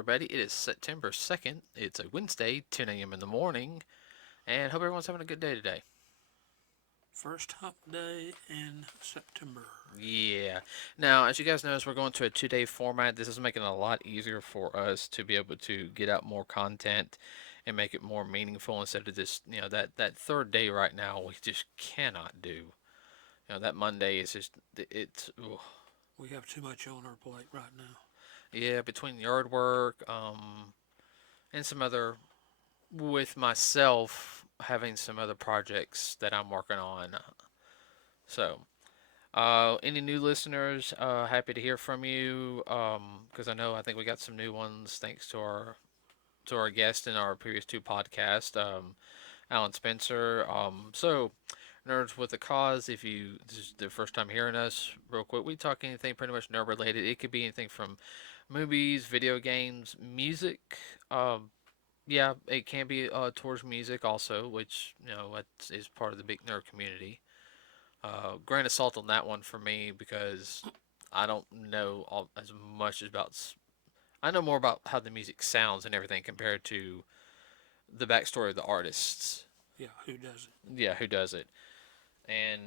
everybody. It is September 2nd. It's a Wednesday, 10 a.m. in the morning, and hope everyone's having a good day today. First hump day in September. Yeah. Now, as you guys notice, we're going to a two-day format. This is making it a lot easier for us to be able to get out more content and make it more meaningful instead of this, that third day right now we just cannot do. That Monday is just, it's, ugh. We have too much on our plate right now. Yeah, between yard work, and some other with myself having some other projects that I'm working on. So, any new listeners, happy to hear from you. Because I think we got some new ones thanks to our guest in our previous two podcasts, Alan Spencer. Nerds with a Cause. If you this is the first time hearing us, real quick, we talk anything pretty much nerd related. It could be anything from movies, video games, music. Yeah, it can be towards music also, which is part of the big nerd community. Grain of salt on that one for me because I don't know as much about. I know more about how the music sounds and everything compared to the backstory of the artists. Yeah, who does it? Yeah, who does it, and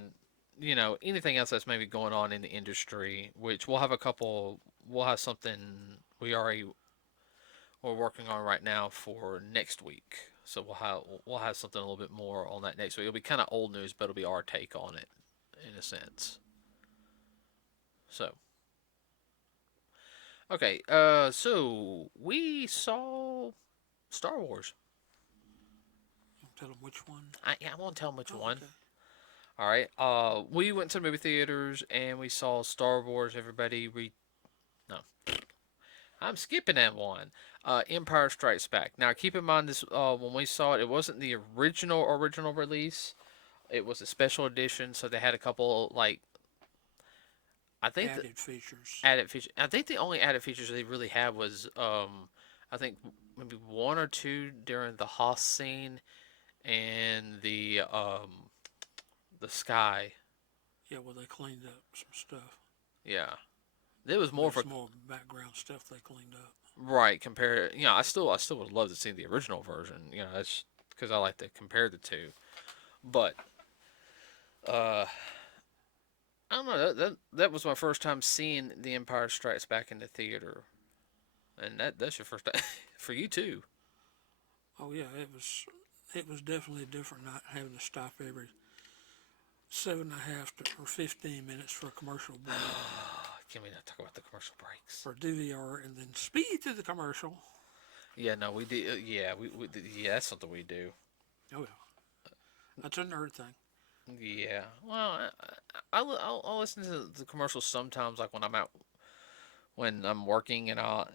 anything else that's maybe going on in the industry. Which we'll have a couple. We'll have something we're working on right now for next week. So we'll have something a little bit more on that next week. It'll be kind of old news, but it'll be our take on it in a sense. So okay, so we saw Star Wars. Don't tell them which one. I won't tell them which Oh, one. okay. All right. We went to the movie theaters and we saw Star Wars. Everybody, no, I'm skipping that one. Empire Strikes Back. Now, keep in mind this. When we saw it, it wasn't the original release. It was a special edition, so they had a couple I think the Added features. added features. I think the only added features they really had was I think maybe one or two during the Hoth scene and the sky. Yeah, well, they cleaned up some stuff. Yeah, it was more There's for some more background stuff they cleaned up. right compare. I still would love to see the original version. That's because I like to compare the two. But uh, I don't know. That was my first time seeing The Empire Strikes Back in the theater, and that's your first time for you too. Oh yeah, it was definitely different not having to stop every 7.5 or 15 minutes for a commercial break Can we not talk about the commercial breaks? for DVR and then speed to the commercial. Yeah, no, we do. Yeah, yeah, that's something we do. Oh yeah, that's a nerd thing. Yeah. Well, I'll listen to the commercials sometimes, like when I'm working and I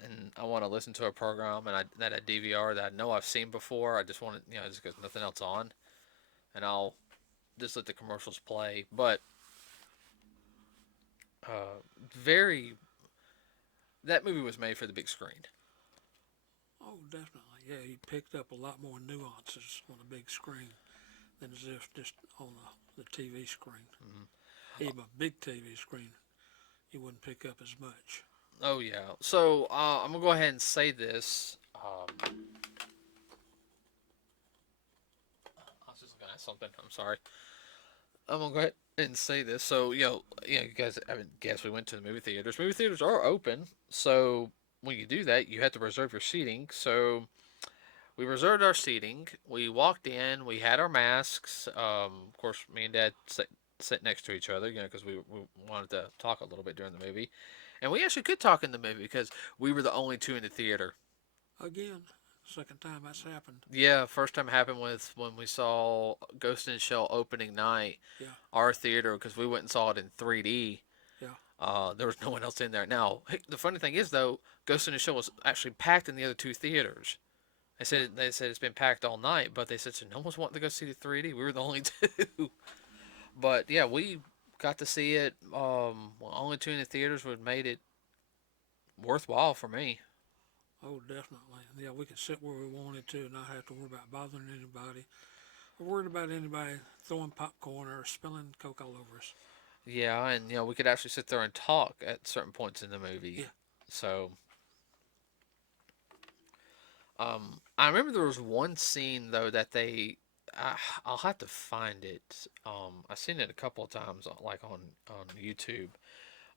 want to listen to a program that a DVR that I know I've seen before. I just want to just because nothing else on, and I'll just let the commercials play. But very that movie was made for the big screen. Oh, definitely. Yeah, he picked up a lot more nuances on the big screen than as if just on the TV screen. Mm-hmm. Even a big TV screen, you wouldn't pick up as much. Oh yeah. So I'm gonna go ahead and say this. I was just looking at something. I'm sorry. I'm gonna go ahead and say this. So you guys haven't guessed we went to the movie theaters. Movie theaters are open. So when you do that, you have to reserve your seating. So we reserved our seating. We walked in. We had our masks. Of course, me and Dad sit next to each other. Because we wanted to talk a little bit during the movie, and we actually could talk in the movie because we were the only two in the theater. Again, second time that's happened. Yeah, first time happened with when we saw Ghost in the Shell opening night. Yeah, Our theater because we went and saw it in 3D. yeah. There was no one else in there. Now, the funny thing is though, Ghost in the Shell was actually packed in the other two theaters. They said it's been packed all night, but they said so no one's wanting to go see the 3D. We were the only two. But yeah, we got to see it. Only two in the theaters would made it worthwhile for me. Oh, definitely. Yeah, we could sit where we wanted to and not have to worry about bothering anybody or worried about anybody throwing popcorn or spilling Coke all over us. Yeah, and we could actually sit there and talk at certain points in the movie. Yeah, So I remember there was one scene though that I'll have to find it. I've seen it a couple of times, like on YouTube,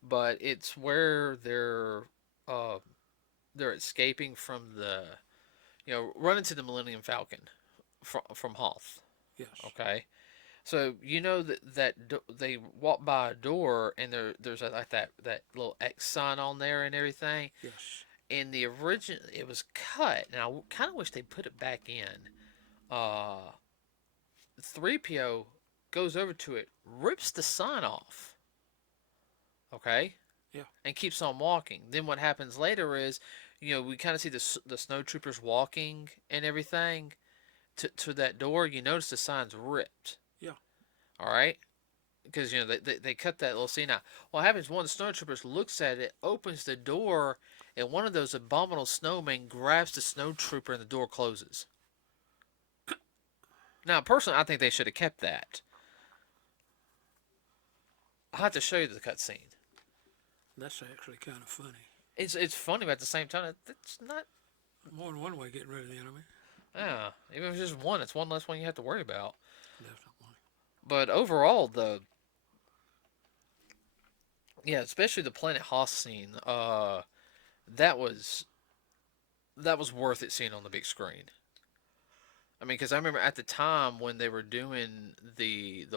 but it's where uh they're escaping from running to the Millennium Falcon from Hoth. Yes. Okay, so that they walk by a door and there's like that little X sign on there and everything. Yes. In the original, it was cut, and I kind of wish they put it back in. 3PO goes over to it, rips the sign off, okay, Yeah. and keeps on walking. Then what happens later is, we kind of see the snow troopers walking and everything to that door. You notice the sign's ripped. Yeah. All right, because they cut that little scene out. What happens? One of the snow troopers looks at it, opens the door, and one of those abominable snowmen grabs the snow trooper, and the door closes. Now, personally, I think they should have kept that. I'll have to show you the cutscene. That's actually kind of funny. It's funny, but at the same time, it's not. More than one way of getting rid of the enemy. Yeah, even if it's just one, it's one less one you have to worry about. Definitely. But overall, especially the Planet Hoth scene, that was that was worth it seeing on the big screen. I mean, because I remember at the time when they were doing the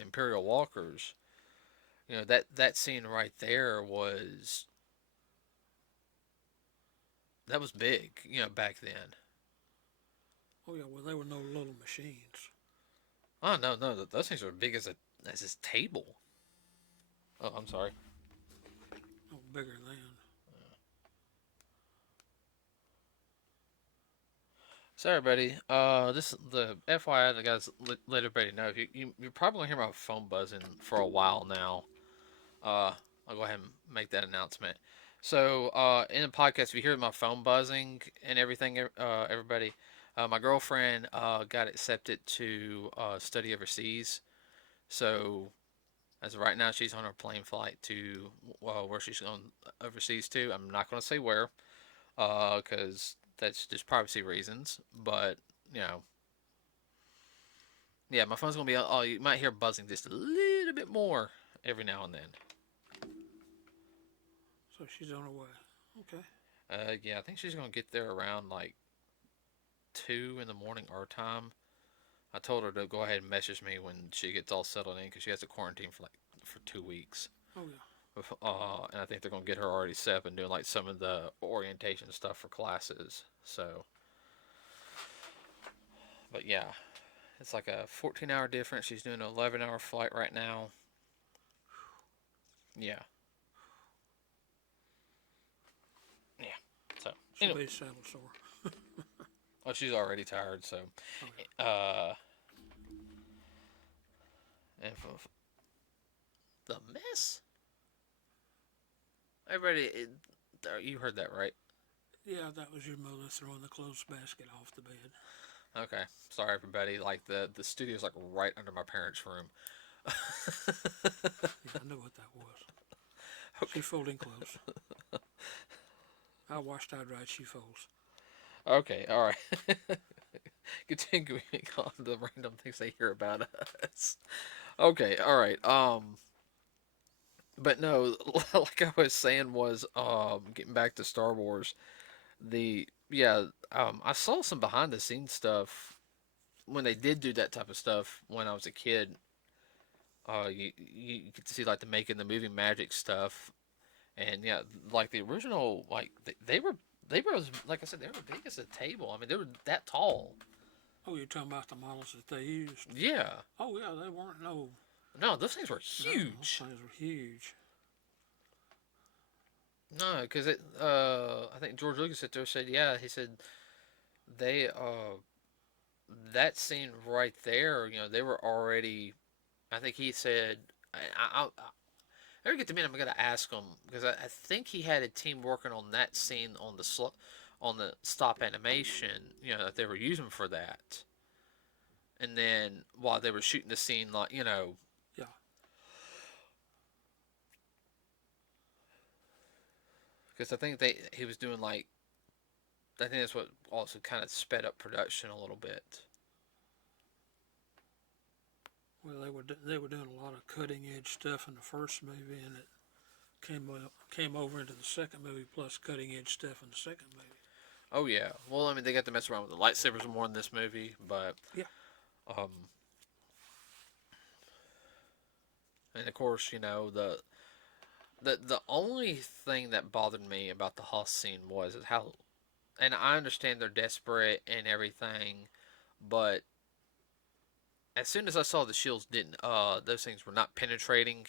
Imperial Walkers, that scene right there that was big, back then. Oh yeah. Well, they were no little machines. Oh no, no, those things were big as this table. Oh, I'm sorry. No bigger than. So everybody, this the FYI, the guys let everybody know. If you're probably gonna hear my phone buzzing for a while now. I'll go ahead and make that announcement. So, in the podcast, if you hear my phone buzzing and everything, everybody, my girlfriend got accepted to study overseas. So, as of right now, she's on her plane flight to where she's going overseas to. I'm not going to say where, because that's just privacy reasons. But you know, yeah, my phone's going to be. Oh, you might hear buzzing just a little bit more every now and then. So she's on her way. Okay. Yeah, I think she's gonna get there around like 2 in the morning our time. I told her to go ahead and message me when she gets all settled in because she has to quarantine for 2 weeks. Oh yeah. And I think they're gonna get her already set up and doing like some of the orientation stuff for classes. So, but yeah, it's like a 14-hour difference. She's doing an 11-hour flight right now. Yeah. Yeah. So She'll anyway, be saddle sore. oh, she's already tired. So, Okay. And the mess. Everybody, you heard that right? Yeah, that was your mother throwing the clothes basket off the bed. Okay, sorry everybody. Like the studio's like right under my parents' room. Yeah, I know what that was. She folding clothes. I washed out right. She folds. Okay, all right. Continuing on the random things they hear about us. Okay, all right. But no, like I was saying, was getting back to Star Wars. I saw some behind the scenes stuff when they did do that type of stuff when I was a kid. You get to see like the making the movie magic stuff, and yeah, like the original, like they were like I said, they were big as a table. I mean, they were that tall. Oh, you're talking about the models that they used? Yeah. Oh yeah, they weren't No, those things were no, those huge. things were huge. No, because I think George Lucas sit there said, yeah, he said they that scene right there, they were already. I think he said, I ever get to meet him, I'm gonna ask him because I think he had a team working on that scene on the stop animation, that they were using for that. And then while they were shooting the scene, like Yeah. because I think he was doing like I think that's what also kind of sped up production a little bit. Well, they were doing a lot of cutting edge stuff in the first movie, and it came over into the second movie, plus cutting edge stuff in the second movie. Oh yeah. Well, I mean, they got to mess around with the lightsabers more in this movie, but Yeah. um, and of course, the only thing that bothered me about the Hoss scene was how, and I understand they're desperate and everything, but as soon as I saw the shields didn't, those things were not penetrating,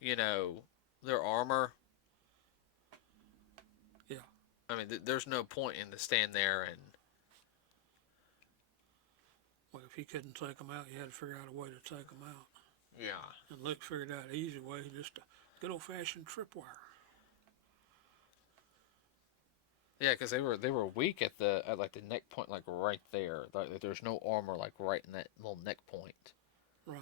you know, their armor. Yeah. I mean, there's no point in to stand there and. Well, if you couldn't take them out, you had to figure out a way to take them out. Yeah. And Luke figured out an easy way, just a good old fashioned tripwire. Yeah, because they were weak at like the neck point, like right there. Like there's no armor like right in that little neck point. Right.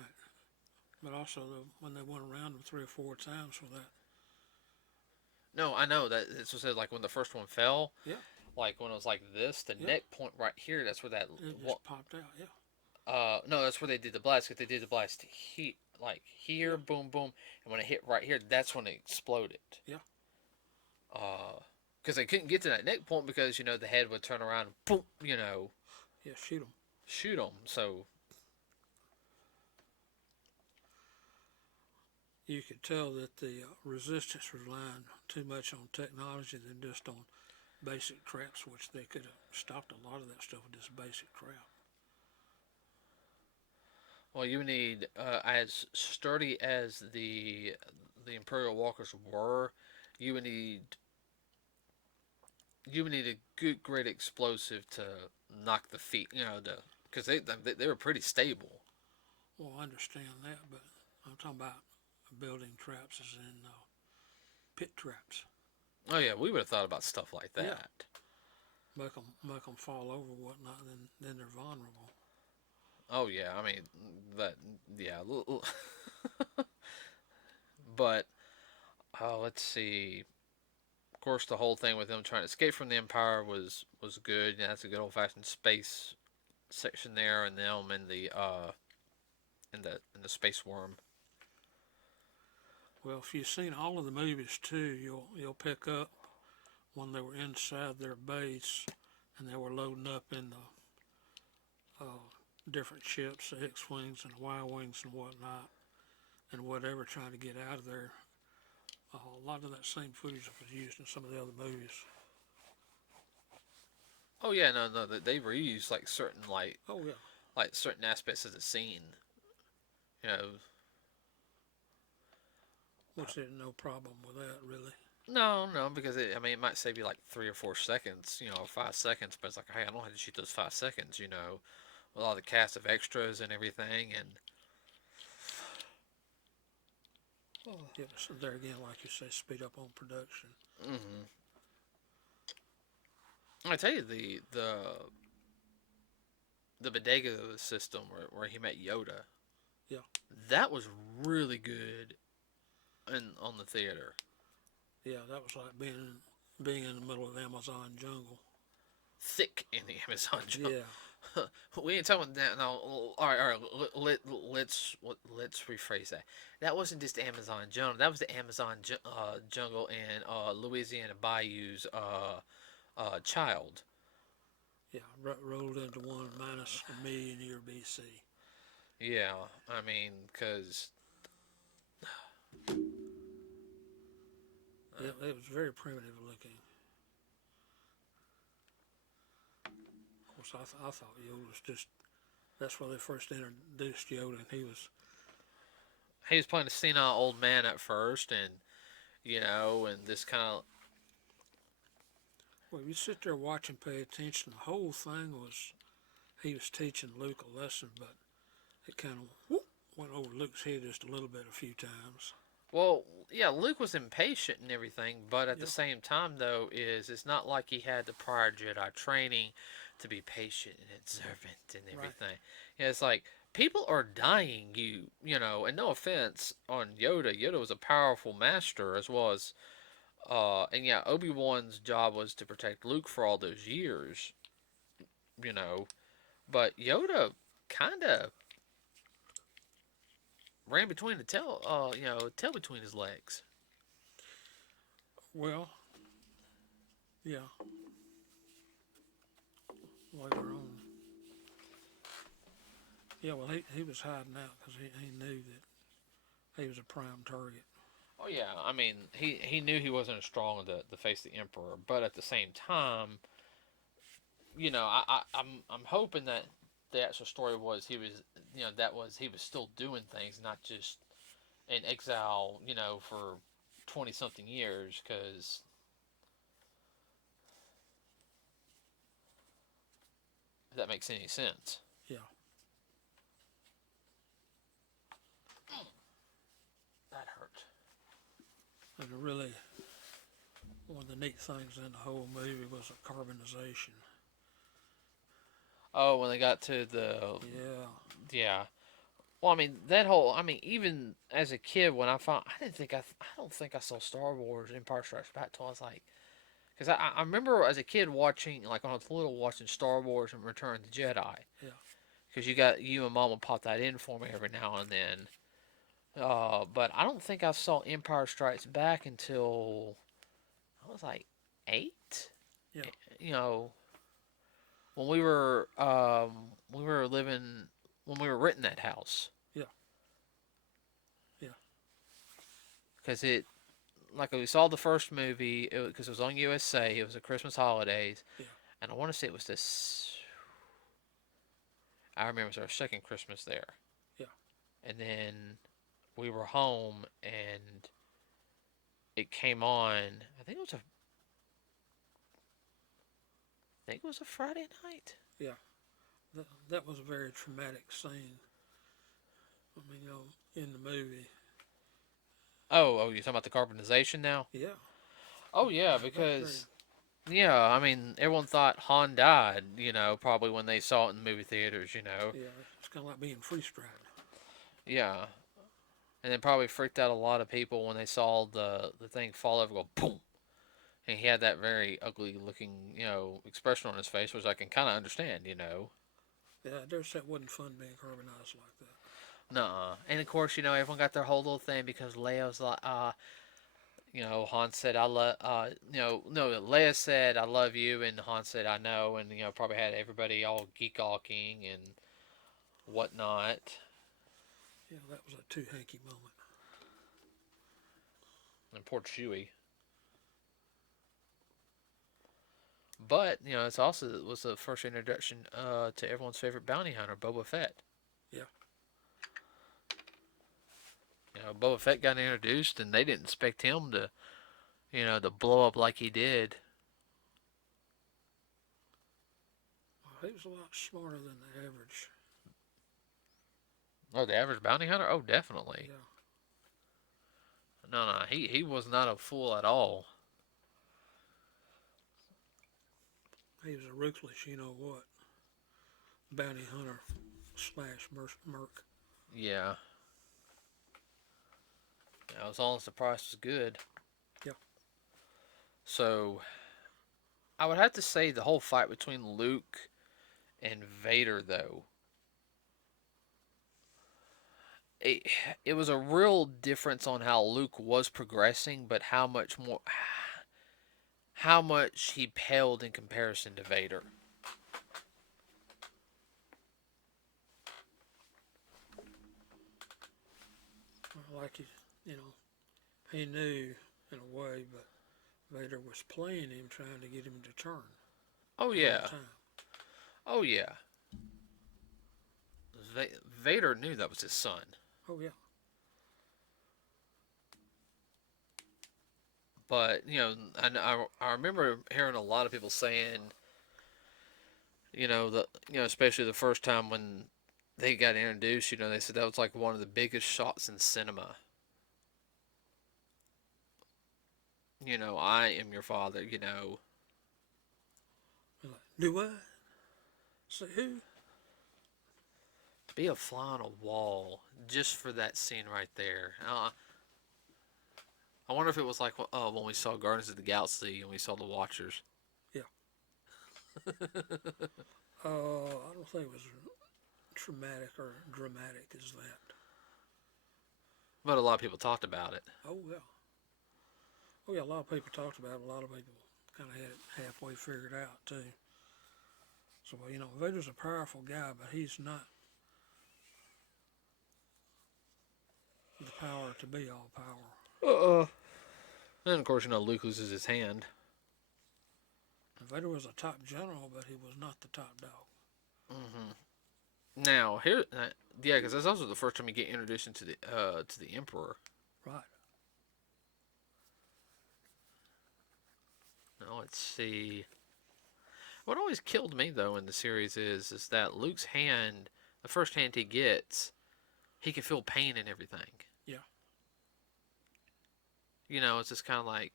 But also, when they went around them 3 or 4 times for that. No, I know that it's just like when the first one fell. Yeah. Like when it was like this, the Yeah. neck point right here. That's where that. It just popped out. Yeah. No, that's where they did the blast. Cause they did the blast like here, Yeah. boom, boom, and when it hit right here, that's when it exploded. Yeah. Because they couldn't get to that neck point because the head would turn around and boom, Yeah. Shoot them. shoot them. So You could tell that the resistance was relying too much on technology than just on basic traps, which they could have stopped a lot of that stuff with just basic trap. well, you need as sturdy as the Imperial Walkers were, you would need a good, great explosive to knock the feet. Because they were pretty stable. Well, I understand that, but I'm talking about building traps as in pit traps. Oh yeah, we would have thought about stuff like that. Yeah. Make them fall over and whatnot, then they're vulnerable. Oh yeah, I mean that. Yeah, but let's see. Of course, the whole thing with them trying to escape from the Empire was good. Yeah, that's a good old fashioned space section there, and them in the space worm. Well, if you've seen all of the movies too, you'll pick up when they were inside their base and they were loading up in the different ships, the X-wings and the Y-wings and whatnot, and whatever, trying to get out of there. A lot of that same footage was used in some of the other movies. Oh yeah, no, they reused like certain Oh yeah. like certain aspects of the scene. You know, Which there's no problem with that really. no, because it might save you like 3 or 4 seconds, 5 seconds, but it's like, hey, I don't have to shoot those 5 seconds, with all the cast of extras and everything, and Yeah, so there again, like you say, speed up on production. mm-hmm. I tell you the bodega system where he met Yoda, Yeah. that was really good, on the theater. Yeah, that was like being in the middle of the Amazon jungle. Thick in the Amazon jungle. Yeah. We ain't talking that. No, all right. Let's rephrase that. That wasn't just the Amazon jungle. That was the Amazon jungle and Louisiana Bayou's child. Yeah, rolled into one minus a million year BC. Yeah, I mean, because It was very primitive looking. Of course, I thought Yoda was just. That's where they first introduced Yoda, and he was playing a senile old man at first, and this kind of. Well, if you sit there, watch and pay attention, the whole thing was he was teaching Luke a lesson, but it kind of went over Luke's head just a little bit a few times. Well, yeah, Luke was impatient and everything, but at Yeah. the same time, though, it's not like he had the prior Jedi training to be patient and observant and everything. Right. Yeah, it's like people are dying. And no offense on Yoda. Yoda was a powerful master as well as And yeah, Obi-Wan's job was to protect Luke for all those years, you know. But Yoda kind of ran between the tail, tail between his legs. Well, yeah, later on. Yeah, well, he was hiding out because he knew that he was a prime target. Oh yeah, I mean, he knew he wasn't as strong to face the Emperor, but at the same time, I'm hoping that the actual story was he was, that was he was still doing things, not just in exile, for 20 something years, because if that makes any sense. Yeah, That hurt. and really, one of the neat things in the whole movie was the carbonization. Oh, when they got to the Yeah, yeah. Well, I mean that whole. I mean, even as a kid, when I found, I don't think I saw Star Wars Empire Strikes Back till I was like, because I remember as a kid watching, like when I was little, watching Star Wars and Return of the Jedi. yeah. Because you and Mama pop that in for me every now and then. But I don't think I saw Empire Strikes Back until I was like 8. Yeah, You know, when we were living when we were renting that house. yeah, yeah, Because it like we saw the first movie because it was on USA. It was the Christmas holidays, yeah, and I want to say it was this. I remember it was our second Christmas there, yeah. and then we were home and it came on. I think it was a Friday night. Yeah. That was a very traumatic scene. I mean, in the movie. Oh, you're talking about the carbonization now? Yeah, Oh yeah, that's very. because yeah, I mean everyone thought Han died. Probably when they saw it in the movie theaters. Yeah, it's kind of like being freeze dried. Yeah, and it probably freaked out a lot of people when they saw the thing fall over, go boom, and he had that very ugly looking expression on his face, which I can kind of understand. Yeah, I dare say it wasn't fun being carbonized like that. Nuh-uh. And of course, everyone got their whole little thing because Leia's like, Han said, I love, no, Leia said, I love you, and Han said, I know, and, probably had everybody all geek-gawking and whatnot. Yeah, that was a too hanky moment. And poor Chewie. But, it was the first introduction to everyone's favorite bounty hunter, Boba Fett. Yeah, Boba Fett got introduced, and they didn't expect him to blow up like he did. well, he was a lot smarter than the average. Oh, the average bounty hunter? Oh, definitely. Yeah, No, he was not a fool at all. he was a ruthless, you know what, bounty hunter slash merc. Yeah. As long as the price was good. Yeah, So, I would have to say the whole fight between Luke and Vader, though, it, it was a real difference on how Luke was progressing, but how much he paled in comparison to Vader. like he knew in a way, but Vader was playing him, trying to get him to turn Oh the whole yeah, time. oh yeah. Vader knew that was his son, Oh yeah, but I remember hearing a lot of people saying, especially the first time when they got introduced, they said that was like one of the biggest shots in cinema. I am your father. like, do I say who? To be a fly on a wall just for that scene right there. I wonder if it was like when we saw Guardians of the Galaxy and we saw the Watchers. Yeah. I don't think it was traumatic or dramatic as that. But a lot of people talked about it. Oh yeah. Oh yeah. A lot of people talked about it. A lot of people kind of had it halfway figured out too. So Vader's a powerful guy, but he's not the power to be all power. And of course, Luke loses his hand. Vader was a top general, but he was not the top dog. Now here, yeah, because that's also the first time you get introduced into the Emperor. Right. Now let's see. What always killed me though in the series is that Luke's hand, the first hand he gets, he can feel pain and everything. Yeah. It's just kind of like,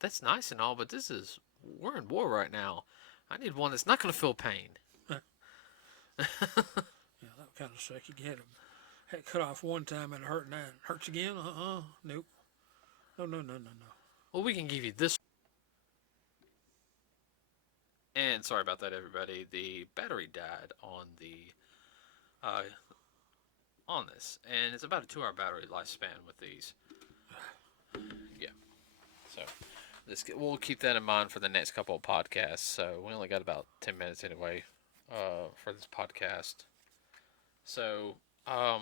that's nice and all, but we're in war right now. I need one that's not going to feel pain. Yeah, that kind of suck. You had cut off one time and it hurt, now it hurts again. Nope. No. Well, we can give you this. And sorry about that, everybody. The battery died on this, and it's about a 2-hour battery lifespan with these. Yeah. So we'll keep that in mind for the next couple of podcasts. So we only got about 10 minutes anyway for this podcast. So what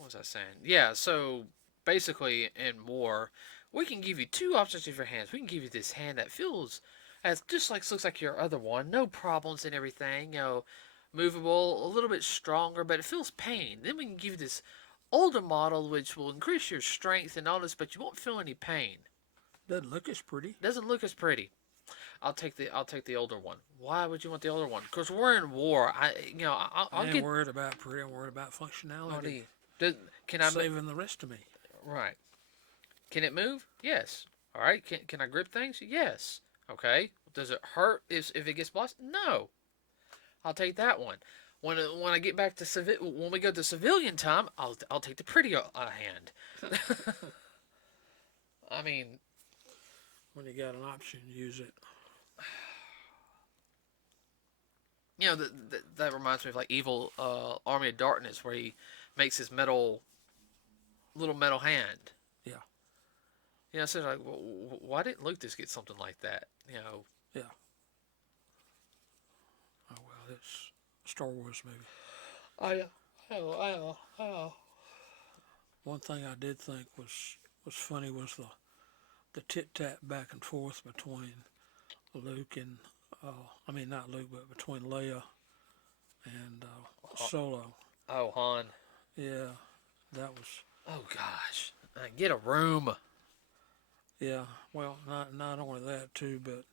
was I saying? Yeah. So basically, in war, we can give you 2 options of your hands. We can give you this hand that feels as just looks like your other one, no problems and everything. Movable, a little bit stronger, but it feels pain. Then we can give you this older model, which will increase your strength and all this, but you won't feel any pain. Doesn't look as pretty. Doesn't look as pretty. I'll take the older one. Why would you want the older one? Because we're in war. I ain't worried about pretty. I'm worried about functionality. Can I saving the rest of me? Right. Can it move? Yes. All right. Can I grip things? Yes. Okay. Does it hurt if it gets blasted? No. I'll take that one. When I get back to when we go to civilian time, I'll take the pretty hand. I mean, when you got an option, use it. That reminds me of like Evil Army of Darkness, where he makes his little metal hand. Yeah. So like, why didn't Luke just get something like that? Yeah. Oh well, it's a Star Wars movie. I know. One thing I did think was funny was the tit-tat back and forth between Luke and not Luke, but between Leia and Solo. Oh, Han. Yeah, that was. Oh gosh, get a room. Yeah, well, not only that too, but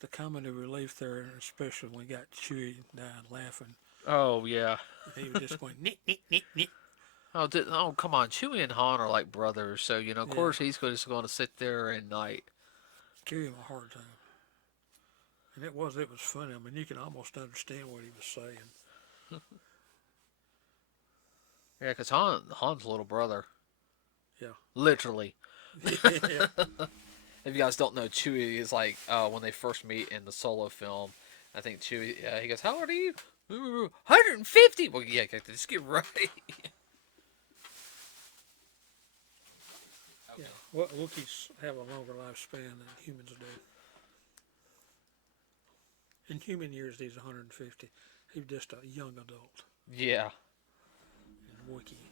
the comedy relief there, especially when we got Chewie down laughing. Oh yeah. He was just going nit nit nit nit. Oh come on, Chewie and Han are like brothers, so of course he's just going to sit there and like give him a hard time. And it was funny. I mean, you can almost understand what he was saying. Yeah, because Han's little brother. Yeah. Literally. Yeah. If you guys don't know, Chewie is like when they first meet in the Solo film. I think Chewie, he goes, "How old are you?" 150. Well, yeah, just get right. Okay. Yeah. Well, Wookiees have a longer lifespan than humans do. In human years, he's 150. He's just a young adult. Yeah. And Wookiee.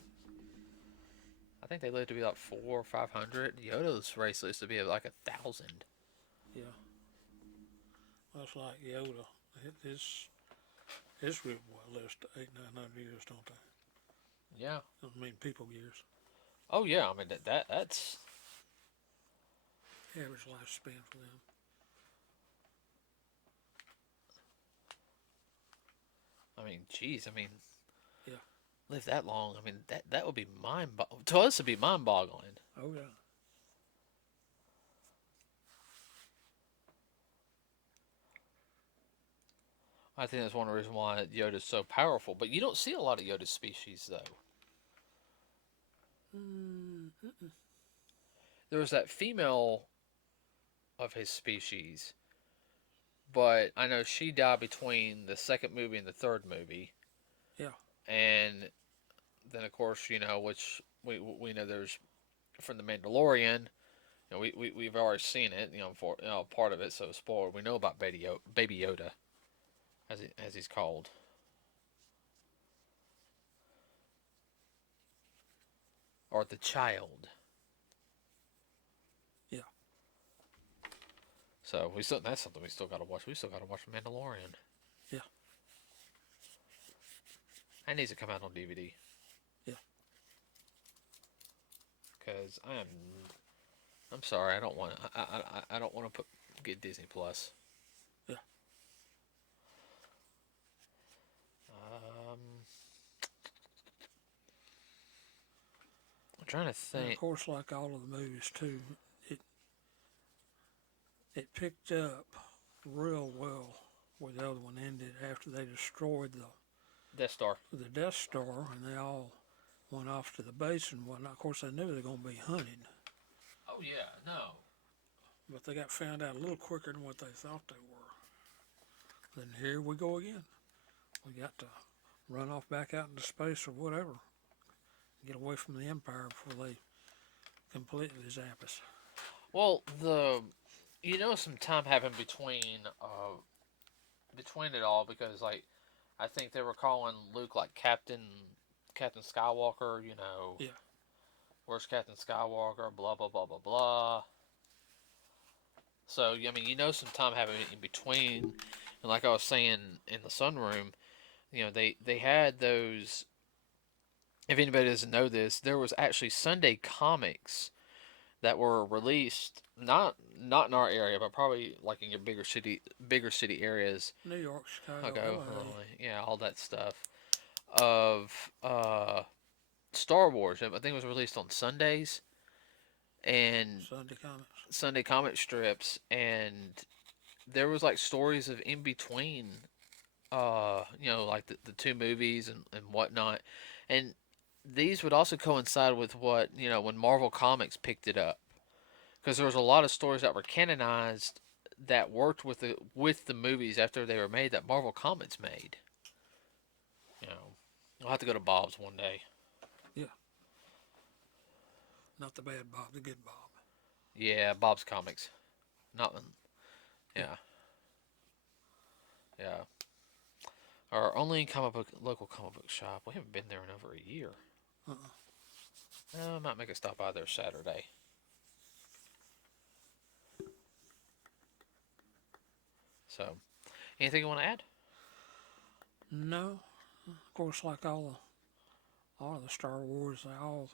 I think they live to be like 400 or 500. Yoda's race lives to be like 1,000. Yeah. That's like Yoda. His group lives to 800-900 years, don't they? Yeah. I mean, people years. Oh yeah. I mean that's average lifespan for them. I mean, geez. I mean, yeah. Live that long. I mean, that would be to us it'd be mind-boggling. Oh yeah. I think that's one of the reasons why Yoda's so powerful. But you don't see a lot of Yoda species though. Mm-mm. There was that female of his species, but I know she died between the second movie and the third movie. Yeah. And then, of course, which we know there's from the Mandalorian. We've already seen it, for part of it. So spoiler, we know about Baby Yoda, as he's called, or the child. Yeah. So that's something we still got to watch. We still got to watch Mandalorian. Yeah. That needs to come out on DVD. Yeah. Because I'm sorry, I don't want I don't want to get Disney Plus. Yeah. I'm trying to And of think. course, like all of the movies too, it it picked up real well where the other one ended after they destroyed Death Star. the Death Star and they all went off to the base and whatnot. Of course, they knew they were going to be hunted, Oh yeah, no. but they got found out a little quicker than what they thought they were. Then here we go again. We got to run off back out into space or whatever, get away from the Empire before they completely zap us. Well, some time happened between it all because like I think they were calling Luke like Captain Skywalker. Yeah. Where's Captain Skywalker? Blah blah blah blah blah. So I mean, some time happened in between, and like I was saying in the sunroom, they had those. If anybody doesn't know this, there was actually Sunday comics that were released not in our area, but probably like in your bigger city areas. New York, Chicago, Ago, LA. yeah, all that stuff of Star Wars. I think it was released on Sundays and Sunday comics. Sunday comic strips, and there was like stories of in between, like the two movies and whatnot, and these would also coincide with what when Marvel Comics picked it up, because there was a lot of stories that were canonized that worked with the movies after they were made that Marvel Comics made. I'll have to go to Bob's one day. Yeah. Not the bad Bob, the good Bob. Yeah, Bob's Comics. Not yeah. Yeah. Our only local comic book shop. We haven't been there in over a year. I might make a stop by there Saturday. So, anything you want to add? No. Of course, like all the Star Wars, they all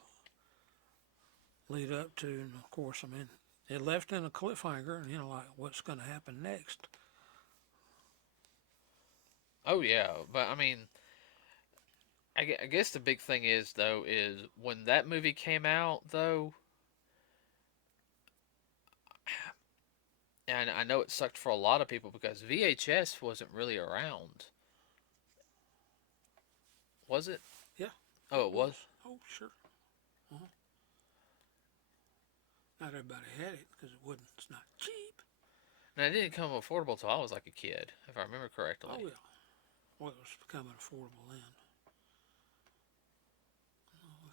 lead up to, and of course, I mean, it left in a cliffhanger, like what's going to happen next. Oh yeah, but I mean, I guess the big thing is though is when that movie came out though, and I know it sucked for a lot of people because VHS wasn't really around. Was it? Yeah. Oh, it was. Oh, sure. Uh-huh. Not everybody had it because it's not cheap. And it didn't come affordable until I was like a kid, if I remember correctly. Oh, yeah. Well, it was becoming affordable then.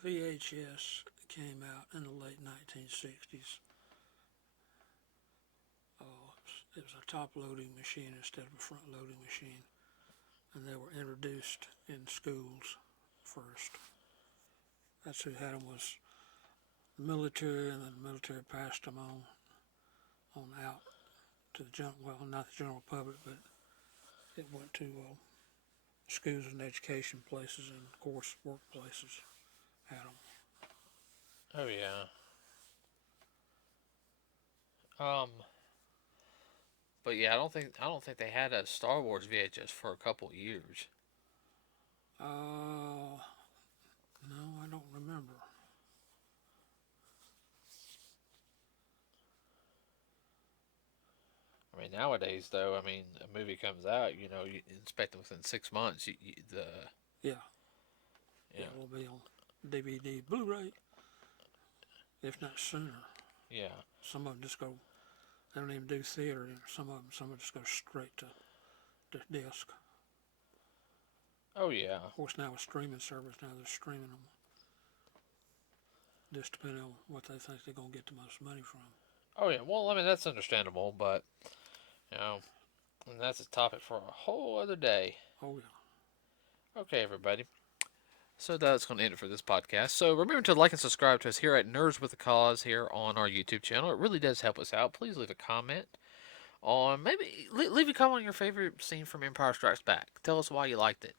VHS came out in the late 1960s. It was a top-loading machine instead of a front-loading machine. And they were introduced in schools first. That's who had them was the military, and then the military passed them on out to the not the general public, but it went to schools and education places and, of course, workplaces had them. Oh yeah. But yeah, I don't think they had a Star Wars VHS for a couple years. No, I don't remember. I mean, nowadays though, I mean, a movie comes out, you inspect it within 6 months. Yeah. Yeah, it will be on DVD, Blu-ray. if not sooner. Yeah. Some of them just go. They don't even do theater. Some of them just go straight to disc. Oh yeah. Of course, now with streaming service, now they're streaming them. Just depending on what they think they're gonna get the most money from. Oh yeah. Well, I mean that's understandable, but you know, and that's a topic for a whole other day. Oh yeah. Okay, everybody. So that's going to end it for this podcast. So remember to like and subscribe to us here at Nerds with a Cause here on our YouTube channel. It really does help us out. Please leave a comment on maybe leave a comment on your favorite scene from Empire Strikes Back. Tell us why you liked it.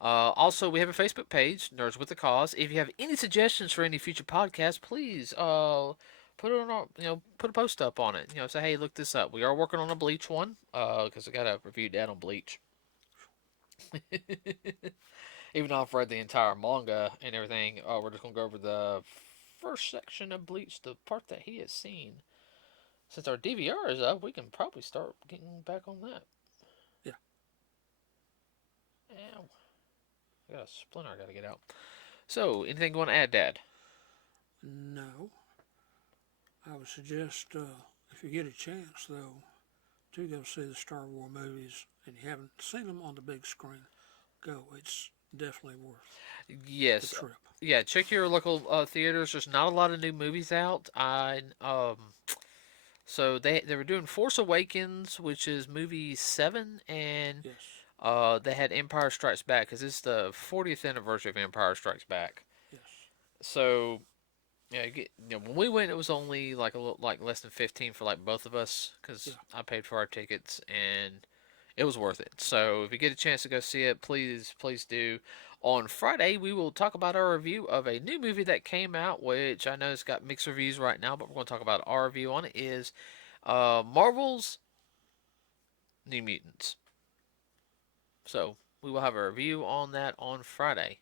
Also, we have a Facebook page, Nerds with a Cause. If you have any suggestions for any future podcasts, please put it on our, put a post up on it. Say hey, look this up. We are working on a Bleach one because I got a review dad on Bleach. Even though I've read the entire manga and everything, we're just gonna go over the first section of Bleach, the part that he has seen. Since our DVR is up, we can probably start getting back on that. Yeah. Ow. I got a splinter I gotta get out. So, anything you want to add, Dad? No. I would suggest if you get a chance though, to go see the Star Wars movies and you haven't seen them on the big screen, go. It's definitely worth Yes. the trip. Yeah, check your local theaters. There's not a lot of new movies out. So they were doing Force Awakens, which is movie 7, and Yes. they had Empire Strikes Back because it's the 40th anniversary of Empire Strikes Back. Yes. So yeah, when we went, it was only like a little, like less than 15 for like both of us because Yeah. I paid for our tickets and it was worth it. So if you get a chance to go see it, please do. On Friday, we will talk about our review of a new movie that came out, which I know it's got mixed reviews right now, but we're going to talk about our review on it. Is Marvel's New Mutants. So we will have a review on that on Friday.